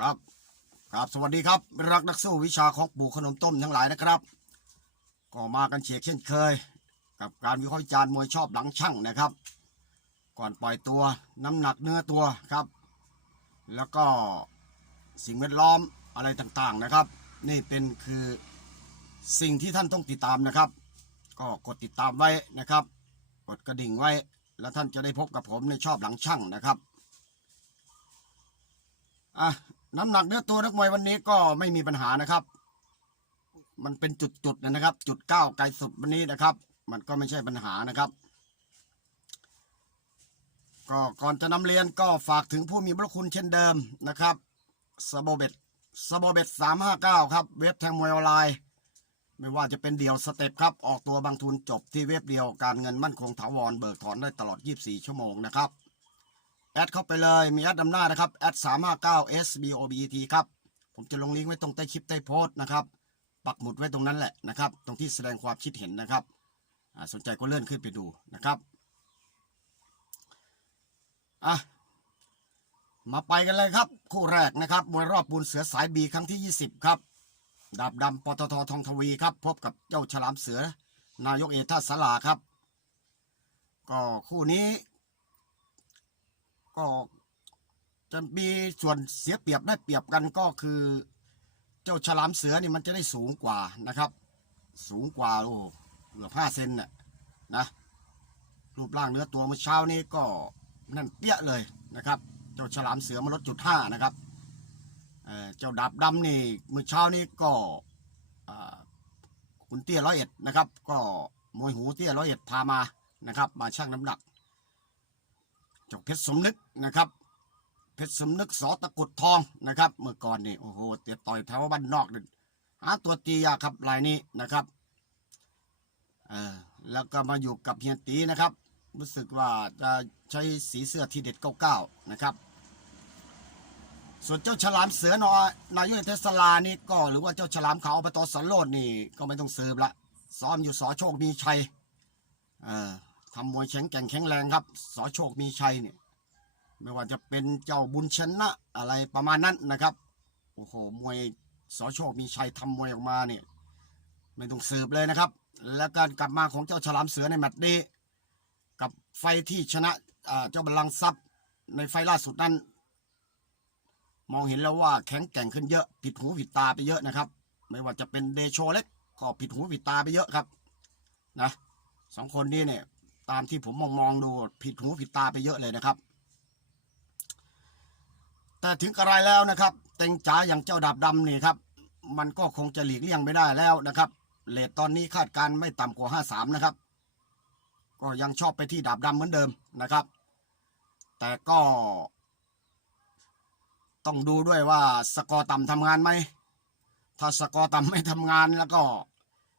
ครับครับสวัสดีครับ รักนักสู้วิชาของปู่ขนมต้มทั้งหลายนะครับ ก็มากันเฉียกเช่นเคย กับการวิเคราะห์จารณ์มวยชอบหลังช่างนะครับ ก่อนปล่อยตัวน้ำหนักเนื้อตัวครับ แล้วก็สิ่งแวดล้อมอะไรต่างๆนะครับ นี่เป็นคือสิ่งที่ท่านต้องติดตามนะครับ ก็กดติดตามไว้นะครับ กดกระดิ่งไว้แล้วท่านจะได้พบกับผมในชอบหลังช่างนะครับอะ น้ำหนักเนื้อตัวนักมวยวันนี้ก็ไม่มีปัญหานะครับ มันเป็นจุดๆนะครับ จุดเก้าไกลสุดวันนี้นะครับ มันก็ไม่ใช่ปัญหานะครับ ก็ก่อนจะนำเรียนก็ฝากถึงผู้มีพระคุณเช่นเดิมนะครับสโบเบตสโบเบตสามห้าเก้าครับ เว็บแทงมวยออนไลน์ไม่ว่าจะเป็นเดี่ยวสเต็ปครับ ออกตัวบางทุนจบที่เว็บเดียวการเงินมั่นคงถาวรเบิกถอนได้ตลอด 24 ชั่วโมงนะครับ แอดเข้าไปเลยมีแอดนำหน้านะครับแอดสามห้าเก้า SBOBT ครับ ผมจะลงลิงก์ไว้ตรงใต้คลิปใต้โพสต์นะครับ ปักหมุดไว้ตรงนั้นแหละนะครับ ตรงที่แสดงความคิดเห็นนะครับสนใจก็เลื่อนขึ้นไปดูนะครับอะมาไปกันเลยครับ คู่แรกนะครับมวยรอบปูนเสือสายบีครั้งที่ 20 ครับ ดาบดำปตททองทวีครับ พบกับเจ้าฉลามเสือ นายกเอท่าสลาครับ ก็คู่นี้ ก็จะมีส่วนเสียเปรียบได้เปรียบกันก็คือ เจ้าฉลามเสือนี่มันจะได้สูงกว่านะครับ สูงกว่าโอ้เกือบห้าเซนน่ะนะรูปร่างเนื้อตัวเมื่อเช้านี้ก็นั่นเปี้ยเลยนะครับ เจ้าฉลามเสือมาลดจุดห้านะครับเออเจ้าดาบดำนี่เมื่อเช้านี้ก็คุณเตี้ยร้อยเอ็ดนะครับ ก็มวยหูเตี้ยร้อยเอ็ดพามานะครับ มาชั่งน้ำหนัก เจ้าเพชรสมนึกนะครับ เพชรสมนึกสอตะกุดทองนะครับ เมื่อก่อนนี่โอ้โหเตียต่อยแถวบ้านนอกนี่หาตัวตียากครับรายนี้นะครับเออแล้วก็มาอยู่กับเฮียตีนะครับรู้สึกว่าจะใช้สีเสื้อทีเด็ดเก้าๆนะครับ ส่วนเจ้าฉลามเสือนอนายกเทศลานี่ก็หรือว่าเจ้าฉลามขาวอบตสันโลดนี่ก็ไม่ต้องสืบละซ้อมอยู่สอโชคมีชัยเอ่อ ทำมวยแข็งแกร่งแข็งแรงครับสอโชคมีชัยเนี่ยไม่ว่าจะเป็นเจ้าบุญชนะอะไรประมาณนั้นนะครับโอ้โหมวยสอโชคมีชัยทำมวยออกมาเนี่ยไม่ต้องสืบเลยนะครับ และการกลับมาของเจ้าฉลามเสือในแมตช์นี้กับไฟที่ชนะเจ้าบัลลังก์ทรัพย์ในไฟล่าสุดนั้น มองเห็นแล้วว่าแข็งแกร่งขึ้นเยอะ ผิดหูผิดตาไปเยอะนะครับ ไม่ว่าจะเป็นเดโชเล็กก็ผิดหูผิดตาไปเยอะครับนะสองคนนี้เนี่ย ตามที่ผมมองมองดูผิดหูผิดตาไปเยอะเลยนะครับ แต่ถึงกระไรแล้วนะครับ เต็งจ๋าอย่างเจ้าดาบดำนี่ครับ มันก็คงจะหลีกเลี่ยงไม่ได้แล้วนะครับเลทตอนนี้คาดการณ์ไม่ต่ำกว่าห้าสามนะครับ ก็ยังชอบไปที่ดาบดำเหมือนเดิมนะครับ แต่ก็ ต้องดูด้วยว่าสกอร์ต่ำทำงานไหมถ้าสกอร์ต่ำไม่ทำงานแล้วก็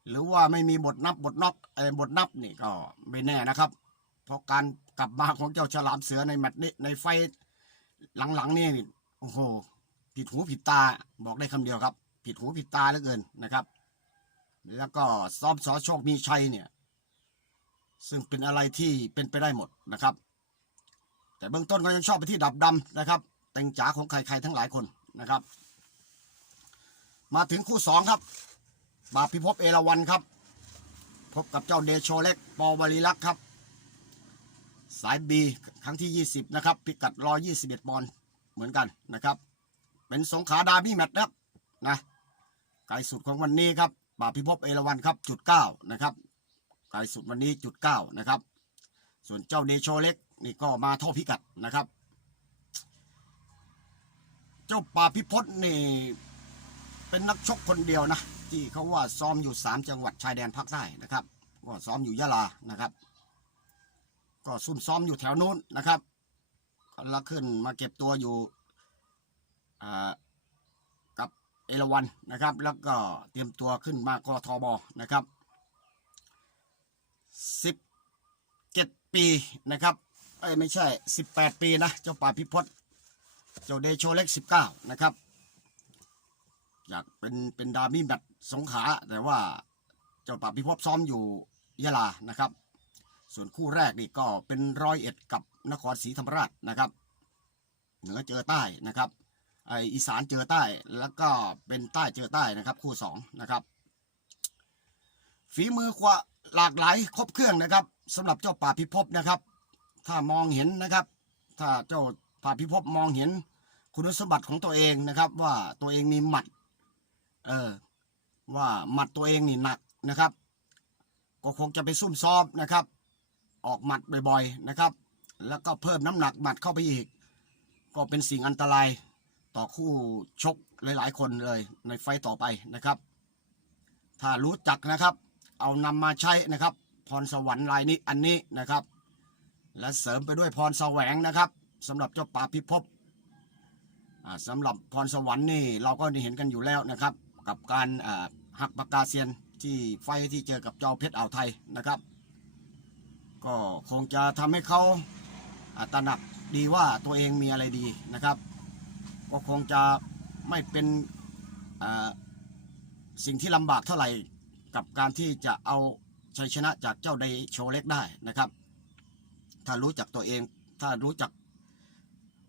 หรือว่าไม่มีบทนับบทน็อกไอ้บทนับนี่ก็ไม่แน่นะครับ เพราะการกลับมาของเจ้าฉลามเสือในแมตช์นี้ในไฟหลังๆนี่นี่โอ้โหผิดหูผิดตาบอกได้คำเดียวครับ ผิดหูผิดตาเหลือเกินนะครับ แล้วก็ซ้อมสอโชคมีชัยเนี่ย ซึ่งเป็นอะไรที่เป็นไปได้หมดนะครับ แต่เบื้องต้นก็ยังชอบไปที่ดับดำนะครับ แต่งจ๋าของใครๆทั้งหลายคนนะครับ มาถึงคู่สองครับ บาพิภพเอราวันครับ พบกับเจ้าเดโชเล็กปอวลีลักษ์ครับ สายบีครั้งที่ 20 นะครับ พิกัด121ปอนด์เหมือนกันนะครับ เป็นสงขาดาบี้แมตช์นะครับนะไกลสุดของวันนี้ครับบาพิภพเอราวันครับจุดเก้านะครับไกลสุดวันนี้จุดเก้านะครับ ส่วนเจ้าเดโชเล็กนี่ก็มาเท่าพิกัดนะครับ เจ้าป่าพิพศนี่เป็นนักชกคนเดียวนะ ที่เขาว่าซ้อมอยู่สามจังหวัดชายแดนภาคใต้นะครับ ก็ซ้อมอยู่ยะลานะครับ ก็ซุ่มซ้อมอยู่แถวนู้นนะครับแล้วขึ้นมาเก็บตัวอยู่กับเอราวันนะครับ แล้วก็เตรียมตัวขึ้นมากทบนะครับสิบเจ็ดปีนะครับเอ้ยไม่ใช่สิบแปดปีนะเจ้าป่าพิพศเจ้าเดโชเล็กสิบเก้านะครับ อยากเป็นเป็นดาร์บี้แมตช์ สงขลาแต่ว่าเจ้าป่าพิภพซ้อมอยู่ยะลานะครับ ส่วนคู่แรกนี่ก็เป็นร้อยเอ็ดกับนครศรีธรรมราชนะครับ เหนือเจอใต้นะครับไออีสานเจอใต้แล้วก็เป็นใต้เจอใต้นะครับ คู่สองนะครับฝีมือกว่าหลากหลายครบเครื่องนะครับสำหรับเจ้าป่าพิภพนะครับ ถ้ามองเห็นนะครับ ถ้าเจ้าป่าพิภพมองเห็นคุณสมบัติของตัวเองนะครับ ว่าตัวเองมีหมัดเออ ว่าหมัดตัวเองนี่หนักนะครับ ก็คงจะไปซุ่มซ้อมนะครับ ออกหมัดบ่อยๆนะครับ แล้วก็เพิ่มน้ำหนักหมัดเข้าไปอีก ก็เป็นสิ่งอันตรายต่อคู่ชกหลายๆ คนเลยในไฟต์ต่อไปนะครับ ถ้ารู้จักนะครับ เอานำมาใช้นะครับ พรสวรรค์ลายนี้อันนี้นะครับ และเสริมไปด้วยพรแสวงนะครับสำหรับเจ้าป่าพิภพอ่าสำหรับพรสวรรค์นี่เราก็ได้เห็นกันอยู่แล้วนะครับ กับการอ่า หักปากกาเซียนที่ไฟที่เจอกับเจ้าเพชรอ่าวไทยนะครับ ก็คงจะทำให้เขาอ่าตระหนักดีว่าตัวเองมีอะไรดีนะครับ ก็คงจะไม่เป็นสิ่งที่ลำบากเท่าไหร่กับการที่จะเอาชัยชนะจากเจ้าไดโชเล็กได้นะครับ ถ้ารู้จักตัวเอง ถ้ารู้จัก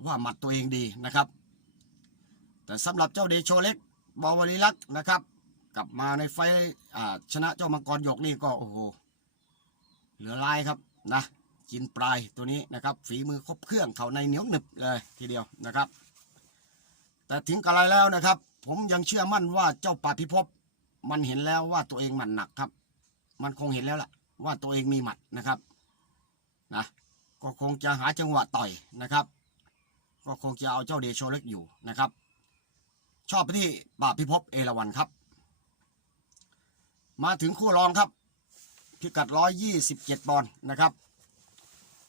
ว่าหมัดตัวเองดีนะครับ แต่สำหรับเจ้าเดโชเล็กบาวริลักษ์นะครับ กลับมาในไฟชนะเจ้ามังกรหยกนี่ก็โอ้โหเหลือลายครับนะจินปลายตัวนี้นะครับ ฝีมือครบเครื่องเขาในเหนียวหนึบเลยทีเดียวนะครับ แต่ถึงกระไรแล้วนะครับ ผมยังเชื่อมั่นว่าเจ้าป่าพิภพมันเห็นแล้วว่าตัวเองหมันหนักครับ มันคงเห็นแล้วล่ะ ว่าตัวเองมีหมัดนะครับนะก็คงจะหาจังหวะต่อยนะครับ ก็คงจะเอาเจ้าเดโชเล็กอยู่นะครับ ชอบไปที่ป่าพิภพเอราวันครับ มาถึงคู่รองครับ พิกัด127ปอนด์นะครับ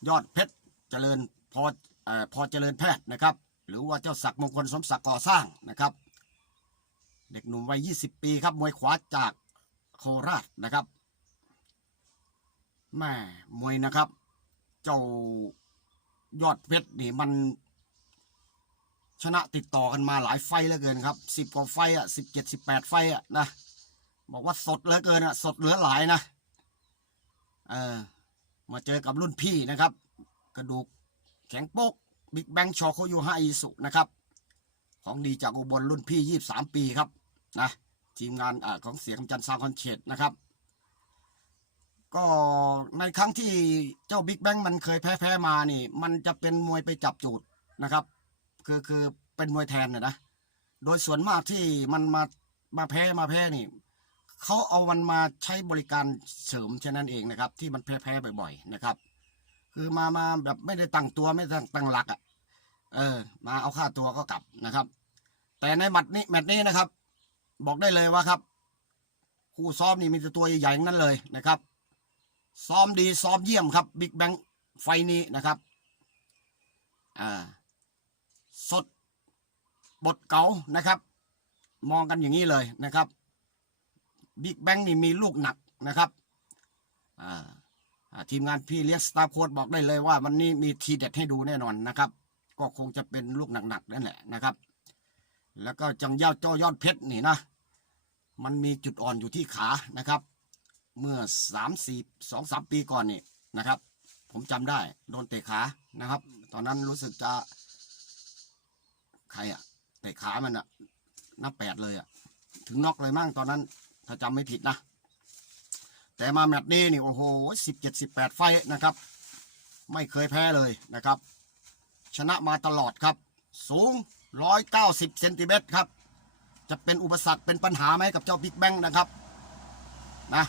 ยอดเพชรเจริญพอเอ่อพอเจริญแพทย์นะครับ หรือว่าเจ้าศักดิ์มงคลสมศักดิ์ก่อสร้างนะครับ เด็กหนุ่มวัย 20 ปีครับมวยขวาจากโคราชนะครับแม่มวยนะครับ เจ้ายอดเพชรนี่มันชนะติดต่อกันมาหลายไฟต์เหลือเกินครับสิบกว่าไฟอะสิบเจ็ดสิบแปดไฟอะนะ บอกว่าสดเหลือเกินอะ สดเหลือหลายนะเออมาเจอกับรุ่นพี่นะครับ กระดูกแข็งโป๊กบิ๊กแบงชอโคยูฮาอิสุนะครับ ของดีจากอุบลรุ่นพี่ยี่สามปีครับนะทีมงานอ่าของเสียงกำจันทร์ซาวคอนเชตนะครับ ก็ในครั้งที่เจ้าบิ๊กแบงมันเคยแพ้แพ้มานี่ มันจะเป็นมวยไปจับจูดนะครับ คือคือเป็นมวยแทนนะนะโดยส่วนมากที่มันมามาแพ้มาแพ้นี่ เขาเอามันมาใช้บริการเสริมแค่นนั้นเองนะครับ ที่มันแพ้แพบ่อยๆนะครับ คือมามาแบบไม่ได้ตั้งตัวไม่ได้ตั้งหลักอะเออ มาเอาค่าตัวก็กลับนะครับ แต่ในมตช์นี้แมตช์นี้นะครับ บอกได้เลยว่าครับ คู่ซ้อมนี่มีแต่ตัวใหญ่ๆนั้นเลยนะครับ ซ้อมดีซ้อมเยี่ยมครับบิ๊กแบงไฟนี้นะครับอ่าสดบทเก่านะครับ มองกันอย่างนี้เลยนะครับ บิ๊กแบงนี่มีลูกหนักนะครับทีมงานพี่เลี้ยงสตาร์โค้ดบอกได้เลยว่าวันนี้มีทีเด็ดให้ดูแน่นอนนะครับ ก็คงจะเป็นลูกหนักๆนั่นแหละนะครับ แล้วก็จังเย้าเจ้ายอดเพชรนี่นะ มันมีจุดอ่อนอยู่ที่ขานะครับ เมื่อสามสี่สองสามปีก่อนนี่นะครับ ผมจำได้โดนเตะขานะครับ ตอนนั้นรู้สึกจะใครอะเตะขามันอะนับแปดเลยอะถึงน็อกเลยมั่งตอนนั้น ถ้าจำไม่ผิดนะ แต่มาแมตช์นี้นี่โอ้โหสิบเจ็ดสิบแปดไฟนะครับ ไม่เคยแพ้เลยนะครับ ชนะมาตลอดครับ สูงร้อยเก้าสิบเซนติเมตรครับ จะเป็นอุปสรรคเป็นปัญหาไหมกับเจ้าบิ๊กแบงนะครับนะ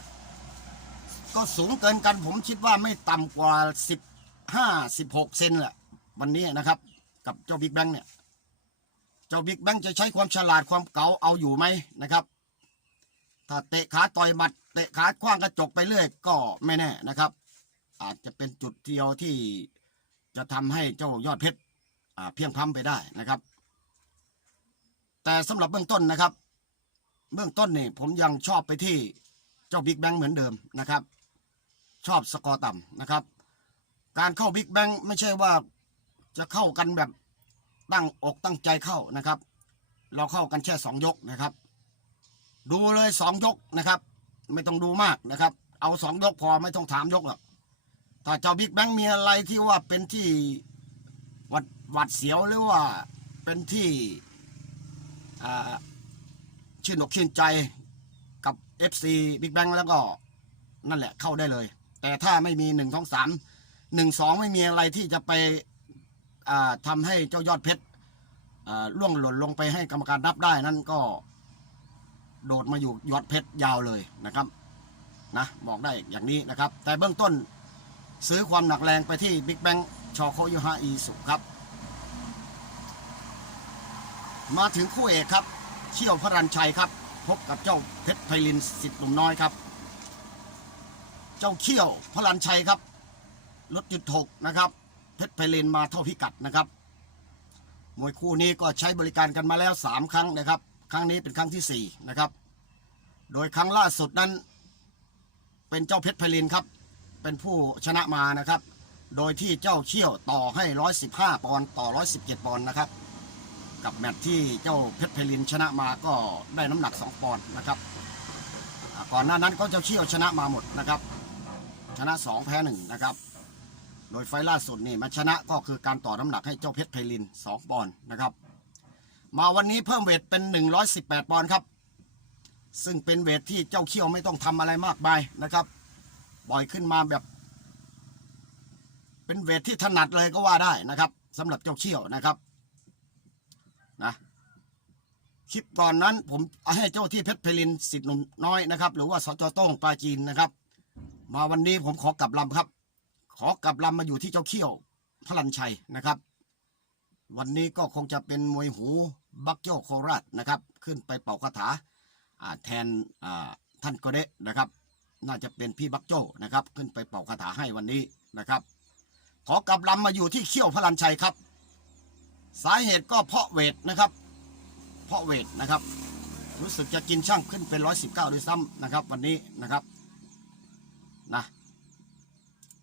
ก็สูงเกินกันผมคิดว่าไม่ต่ำกว่าสิบห้าสิบหกเซนแหละวันนี้นะครับ กับเจ้าบิ๊กแบงเนี่ย เจ้าบิ๊กแบงจะใช้ความฉลาดความเก๋าเอาอยู่ไหมนะครับ ถ้าเตะขาต่อยหมัดเตะขาคว้างกระจกไปเรื่อย ก็ไม่แน่นะครับ อาจจะเป็นจุดเดียวที่จะทำให้เจ้ายอดเพชรอ่าเพียงพล้ำไปได้นะครับ แต่สำหรับเบื้องต้นนะครับ เบื้องต้นนี่ผมยังชอบไปที่เจ้าบิ๊กแบงเหมือนเดิมนะครับ ชอบสกอร์ต่ำนะครับ การเข้าบิ๊กแบงไม่ใช่ว่าจะเข้ากันแบบตั้งอกตั้งใจเข้านะครับ เราเข้ากันแค่สองยกนะครับ ดูเลยสองยกนะครับ ไม่ต้องดูมากนะครับ เอาสองยกพอไม่ต้องถามยกหรอกถ้าเจ้าบิ๊กแบงมีอะไรที่ว่าเป็นที่หวัดหวัดเสียวหรือว่าเป็นที่ชื่นอกชื่นใจกับ FC Big Bang แล้วก็นั่นแหละเข้าได้เลย แต่ถ้าไม่มีหนึ่งท้องสามหนึ่งสองไม่มีอะไรที่จะไปทำให้เจ้ายอดเพชรล่วงหล่นลงไปให้กรรมการนับได้นั่นก็ โดดมาอยู่ยอดเพชรยาวเลยนะครับนะบอกได้อย่างนี้นะครับ แต่เบื้องต้นซื้อความหนักแรงไปที่ Big Bang ชอโคยูฮาอีสุครับ มาถึงคู่เอกครับ เชี่ยวพระรันชัยครับ พบกับเจ้าเพชรไพลินสิทธิ์หนุ่มน้อยครับ เจ้าเขี้ยวพระรันชัยครับลดจุดถกนะครับ เพชรไพลินมาเท่าพิกัดนะครับมวยคู่นี้ก็ใช้บริการกันมาแล้วสามครั้งนะครับ ครั้งนี้เป็นครั้งที่สี่นะครับ โดยครั้งล่าสุดนั้น เป็นเจ้าเพชรไพลินครับ เป็นผู้ชนะมานะครับ โดยที่เจ้าเขี้ยวต่อให้ 115 ปอนด์ต่อ 117 ปอนด์นะครับ กับแมตช์ที่เจ้าเพชรไพลินชนะมาก็ได้น้ำหนัก 2 ปอนด์นะครับ ก่อนหน้านั้นก็เจ้าเขี้ยวชนะมาหมดนะครับ ชนะ 2 แพ้ 1 นะครับ โดยไฟล์ล่าสุดนี่มาชนะก็คือการต่อน้ำหนักให้เจ้าเพชรไพลิน 2 ปอนด์นะครับ มาวันนี้เพิ่มเวทเป็น 118 ปอนด์ครับ ซึ่งเป็นเวทที่เจ้าเขี้ยวไม่ต้องทำอะไรมากมายนะครับปล่อยขึ้นมาแบบ เป็นเวทที่ถนัดเลยก็ว่าได้นะครับสำหรับเจ้าเขี้ยวนะครับนะคลิปก่อนนั้นผมเอาให้เจ้าที่เพชรเพลินสิทธิ์หนุ่มน้อยนะครับ หรือว่าสจโต้งปลาจีนนะครับ มาวันนี้ผมขอกลับลำครับ ขอกลับลำมาอยู่ที่เจ้าเขี้ยวพลันชัยนะครับ วันนี้ก็คงจะเป็นมวยหู บักโจโคราชนะครับ ขึ้นไปเป่าคาถาแทนท่านโกเดะนะครับ น่าจะเป็นพี่บักโจนะครับ ขึ้นไปเป่าคาถาให้วันนี้นะครับ ขอกลับลำมาอยู่ที่เขี้ยวพลันชัยครับ สาเหตุก็เพราะเวทนะครับ เพราะเวทนะครับ รู้สึกจะกินช่างขึ้นเป็นร้อยสิบเก้าด้วยซ้ำนะครับ วันนี้นะครับนะ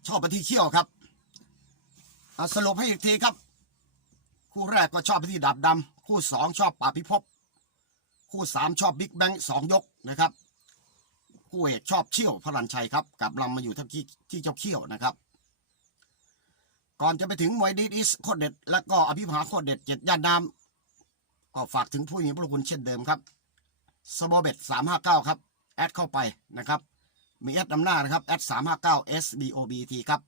ชอบไปที่เขี้ยวครับสรุปให้อีกทีครับ คู่แรกก็ชอบไปที่ดาบดำ คู่สองชอบป่าพิภพคู่สามชอบบิ๊กแบงสองยกนะครับคู่เอกชอบเขี้ยวพลันชัยครับกลับลำมาอยู่ที่ที่เจ้าเขี้ยวนะครับ ก่อนจะไปถึงมวยดีดอิสโคตรเด็ด และก็อภิมหาโคตรเด็ดเจ็ดย่านน้ำก็ฝากถึงผู้มีพระคุณเช่นเดิมครับสบเบ็ดสามห้าเก้าครับ แอดเข้าไปนะครับ มีแอดนำหน้านะครับแอดสามห้าเก้า SBOBT ครับ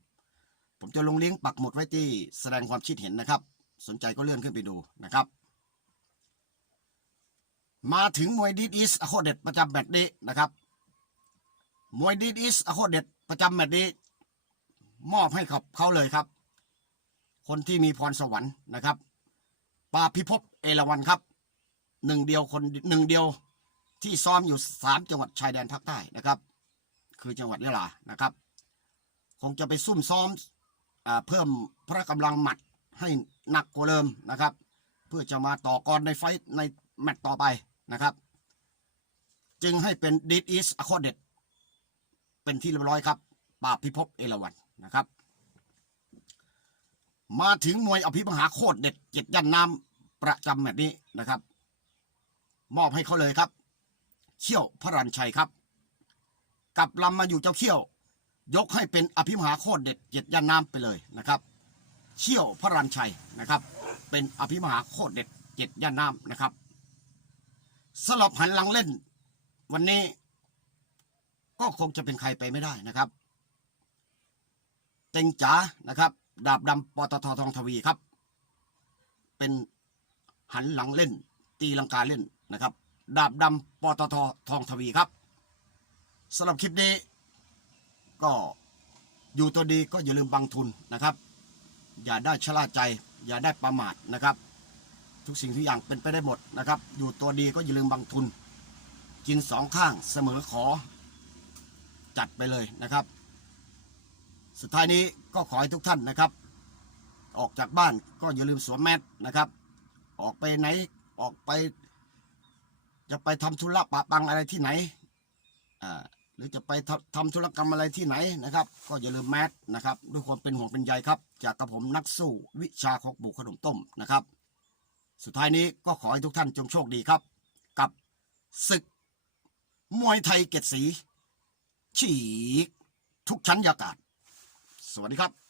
ผมจะลงลิงก์ปักหมุดไว้ที่แสดงความคิดเห็นนะครับ สนใจก็เลื่อนขึ้นไปดูนะครับ มาถึงมวยดีดอิสอโคเด็ดประจำแมตช์นี้นะครับ มวยดีดอิสอโคเด็ดประจำแมตช์นี้ มอบให้กับเขาเลยครับ คนที่มีพรสวรรค์นะครับปาพิภพเอราวันครับหนึ่งเดียวคนหนึ่งเดียวที่ซ้อมอยู่สามจังหวัดชายแดนภาคใต้นะครับ คือจังหวัดยะลานะครับ คงจะไปซุ่มซ้อมอเพิ่มพระกำลังหมัดให้หนักกว่าเดิมนะครับ เพื่อจะมาต่อกรในไฟในแมตต์ต่อไป นะครับ จึงให้เป็นดีดอิสอคอเดตเป็นที่เรียบร้อยครับปราพิภพเอราวันนะครับ มาถึงมวยอภิมหาโคตรเด็ดเจ็ดยันน้ำประจำแมตช์นี้นะครับ มอบให้เขาเลยครับ เขี้ยวพระรันชัยครับ กับลำมาอยู่เจ้าเขี้ยว ยกให้เป็นอภิมหาโคตรเด็ดเจ็ดยันน้ำไปเลยนะครับเขี้ยวพระรันชัยนะครับ เป็นอภิมหาโคตรเด็ดเจ็ดยันน้ำนะครับ สลับหันหลังเล่น วันนี้ ก็คงจะเป็นใครไปไม่ได้นะครับ เต็งจ๋านะครับ ดาบดำปตททองทวีครับ เป็นหันหลังเล่น ตีลังกาเล่นนะครับ ดาบดำปตททองทวีครับสำหรับคลิปนี้ ก็อยู่ตัวดีก็อย่าลืมบังทุนนะครับ อย่าได้ชะล่าใจ อย่าได้ประมาทนะครับ ทุกสิ่งทุกอย่างเป็นไปได้หมดนะครับ อยู่ตัวดีก็อย่าลืมบังทุน กินสองข้างเสมอขอ จัดไปเลยนะครับ สุดท้ายนี้ก็ขอให้ทุกท่านนะครับ ออกจากบ้านก็อย่าลืมสวมแมสนะครับ ออกไปไหนออกไป จะไปทำธุระปะปังอะไรที่ไหนอ่าหรือจะไปทำทำธุรกรรมอะไรที่ไหนนะครับ ก็อย่าลืมแมสนะครับด้วยความเป็นห่วงเป็นใยครับ จากกระผมนักสู้วิชาคกบุกขนมต้มนะครับ สุดท้ายนี้ก็ขอให้ทุกท่านจงโชคดีครับ กับศึก มวยไทยเกตสี ฉีก ทุกชั้นยากาศ สวัสดีครับ